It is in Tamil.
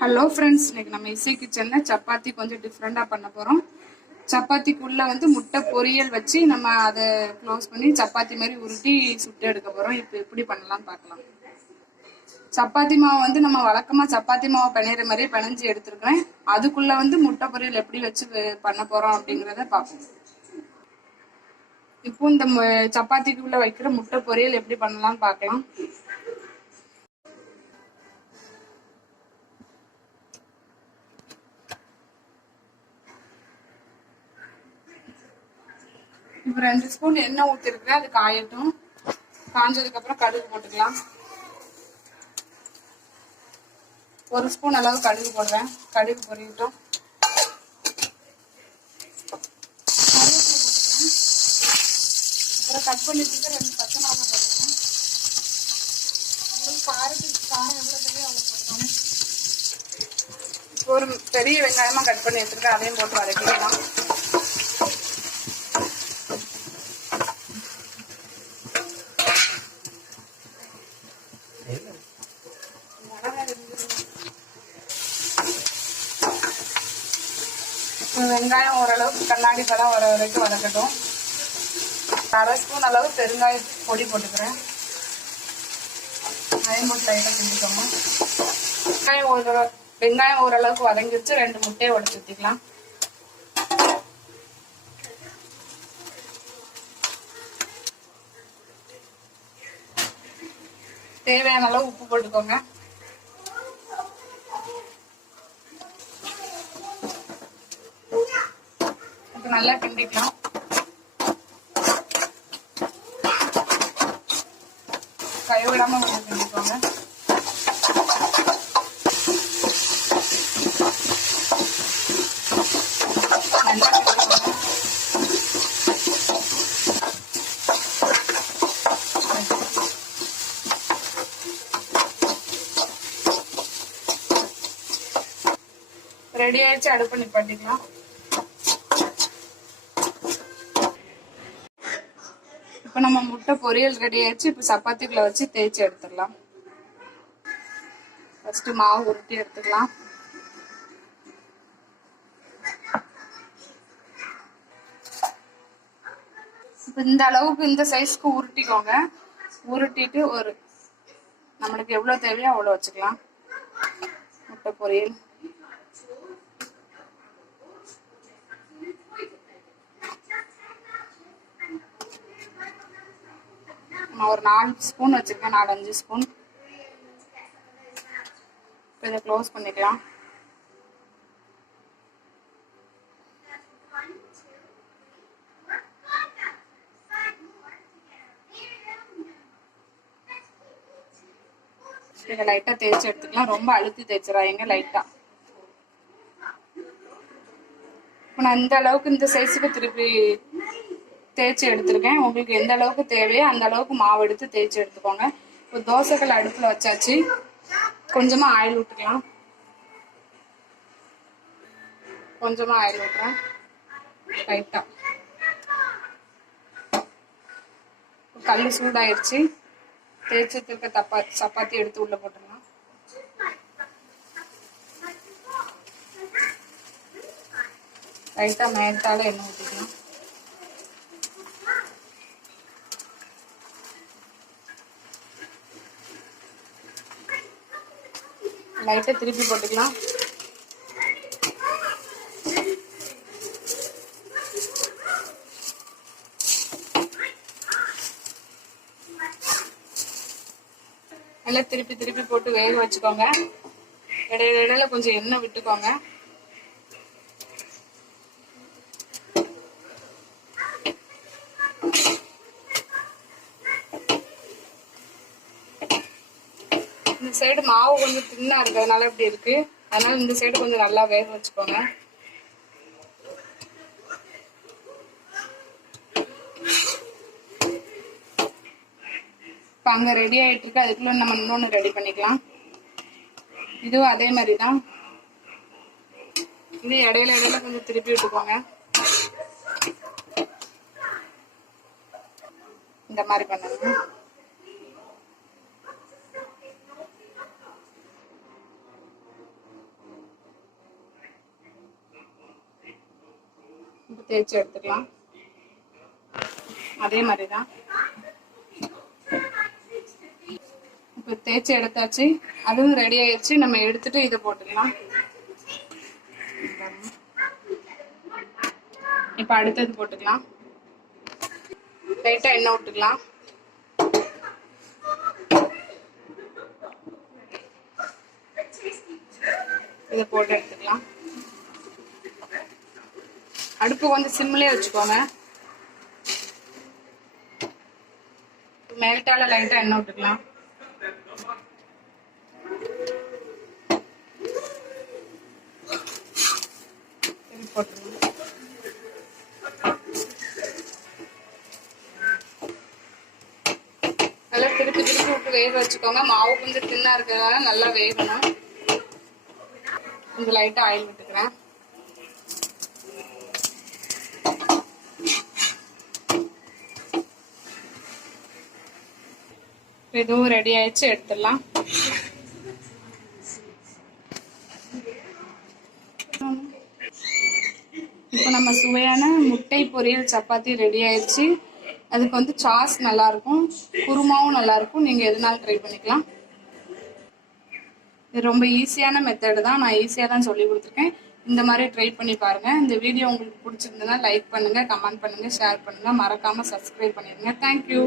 ஹலோ ஃப்ரெண்ட்ஸ், இன்னைக்கு நம்ம இசை கிச்சன்ல சப்பாத்தி கொஞ்சம் டிஃப்ரெண்டா பண்ண போறோம். சப்பாத்திக்குள்ள முட்டை பொரியல் வச்சு நம்ம அதை க்ளோஸ் பண்ணி சப்பாத்தி மாதிரி உருட்டி சுட்டு எடுக்க போறோம். இப்போ எப்படி பண்ணலாம் பார்க்கலாம். சப்பாத்தி மாவு நம்ம வழக்கமா சப்பாத்தி மாவு பிணையிற மாதிரி பிணைஞ்சு எடுத்துருக்கேன். அதுக்குள்ள முட்டை பொரியல் எப்படி வச்சு பண்ண போறோம் அப்படிங்கிறத பார்ப்போம். இப்போ இந்த சப்பாத்திக்குள்ள வைக்கிற முட்டை பொரியல் எப்படி பண்ணலாம்னு பார்க்கலாம். இப்போ 2 ஸ்பூன் எண்ணெய் ஊற்றிருக்கிறேன். அது காயட்டும். காஞ்சதுக்கு அப்புறம் கடுகு போட்டுக்கலாம். 1 ஸ்பூன் அளவு கடுகு போடுறேன். கடுகு பொரியட்டும். அப்புறம் கட் பண்ணி வச்சுட்டு 2 பச்சை மிளகாய் போட்டுருக்கேன். காரம் எவ்வளோ தேவையோ அவ்வளோ போட்டுக்கோங்க. ஒரு பெரிய வெங்காயமா கட் பண்ணி வச்சிருக்கேன். அதையும் போட்டு வதக்கிக்கலாம். வெங்காயம் ஓரளவுக்கு கண்ணாடி பழம் வர வரைக்கும் வதக்கட்டும். 1/2 ஸ்பூன் அளவு பெருங்காய பொடி போட்டுக்கிறேன். அதையும் போட்டு லைட்டாக கிண்டிக்கோங்க. வெங்காயம் ஓரளவுக்கு வதங்கிடுச்சு. 2 முட்டையை உடைச்சு ஊற்றிக்கலாம். தேவையான அளவு உப்பு போட்டுக்கோங்க. நல்லா கிண்டிக்கலாம். கைவிடாம கிண்டிக்கோங்க. நல்லா கிண்டிக்கோங்க. ரெடி ஆயிடுச்சு. அடுப்பு நிப்பாட்டிக்கலாம். இப்போ நம்ம முட்டை பொரியல் ரெடி ஆயிடுச்சு. இப்போ சப்பாத்திக்குள்ள வச்சு தேய்ச்சி எடுத்துடலாம். ஃபர்ஸ்ட் மாவு உருட்டி எடுத்துக்கலாம். இப்போ இந்த அளவுக்கு இந்த சைஸ்க்கு உருட்டிக்கோங்க. உருட்டிட்டு நம்மளுக்கு எவ்வளோ தேவையோ அவ்வளோ வச்சுக்கலாம். முட்டை பொரியல் நான் ஒரு 4 ஸ்பூன் வச்சிருக்கேன். 4-5 ஸ்பூன். இதை க்ளோஸ் பண்ணிக்கலாம். இதை லைட்டா தேய்ச்சி எடுத்துக்கலாம். ரொம்ப அழுத்தி தேய்ச்சிடாதீங்க, லைட்டா. இப்போ நான் இந்த அளவுக்கு இந்த சைஸுக்கு திருப்பி தேய்ச்சி எடுத்துருக்கேன். உங்களுக்கு எந்த அளவுக்கு தேவையோ அந்த அளவுக்கு மாவு எடுத்து தேய்ச்சி எடுத்துக்கோங்க. இப்போ தோசைக்கல் அடுப்புல வச்சாச்சு. கொஞ்சமா ஆயில் விட்டுக்கலாம். கொஞ்சமா ஆயில் விட்டுறேன் லைட்டா. கல் சூடாயிருச்சு. தேய்ச்சி இருக்க சப்பாத்தி எடுத்து உள்ள போட்டுடலாம். லைட்டா மேத்தால எண்ணெய் ஊற்றிக்கலாம். லைட்டா திருப்பி போட்டுக்கலாம். நல்லா திருப்பி போட்டு வேக வச்சுக்கோங்க. இடையில கொஞ்சம் எண்ணெய் விட்டுக்கோங்க. இந்த சைடு மாவு கொஞ்சம் தின்னா இருக்கிறதுனால இப்படி இருக்கு. அதனால இந்த சைடு கொஞ்சம் நல்லா வேக வச்சுக்கோங்க. இப்போ அங்கே ரெடி ஆகிட்டு இருக்கு. அதுக்குள்ள நம்ம இன்னொன்று ரெடி பண்ணிக்கலாம். இதுவும் அதே மாதிரி தான். இது இடையில கொஞ்சம் திருப்பி விட்டுக்கோங்க. இந்த மாதிரி பண்ணுங்க. தேய்ச்சி எடுத்துக்கலாம். அதே மாதிரி தான் இப்போ தேய்ச்சி எடுத்தாச்சு. அதுவும் ரெடி ஆயிடுச்சு. நம்ம எடுத்துட்டு இதை போட்டுக்கலாம். இப்போ அடுத்தது போட்டுக்கலாம். லைட்டா எண்ணெய் விட்டுக்கலாம். இதை போட்டு எடுத்துக்கலாம். அடுப்பு கொஞ்சம் சிம்லயே வச்சுக்கோங்க. மேல்டால லைட்டா எண்ணெய் விட்டுக்கலாம். போட்டுக்கலாம். நல்லா திருப்பி திருப்பி விட்டு வேக வச்சுக்கோங்க. மாவு கொஞ்சம் தின்னா இருக்கிறதுனால நல்லா வேகணும். கொஞ்சம் லைட்டா ஆயில் விட்டுக்கிறேன். இதுவும் ரெடி ஆயிடுச்சு. எடுத்துடலாம். இப்போ நம்ம சுவையான முட்டை பொரியல் சப்பாத்தி ரெடி ஆயிடுச்சு. அதுக்கு வந்து சாஸ் நல்லா இருக்கும், குருமாவும் நல்லா இருக்கும். நீங்க எதுனாலும் ட்ரை பண்ணிக்கலாம். இது ரொம்ப ஈஸியான மெத்தட் தான். நான் ஈஸியாக தான் சொல்லி கொடுத்துருக்கேன். இந்த மாதிரி ட்ரை பண்ணி பாருங்க. இந்த வீடியோ உங்களுக்கு பிடிச்சிருந்ததுன்னா லைக் பண்ணுங்க, கமெண்ட் பண்ணுங்க, ஷேர் பண்ணுங்க. மறக்காம சப்ஸ்கிரைப் பண்ணிடுங்க. தேங்க்யூ.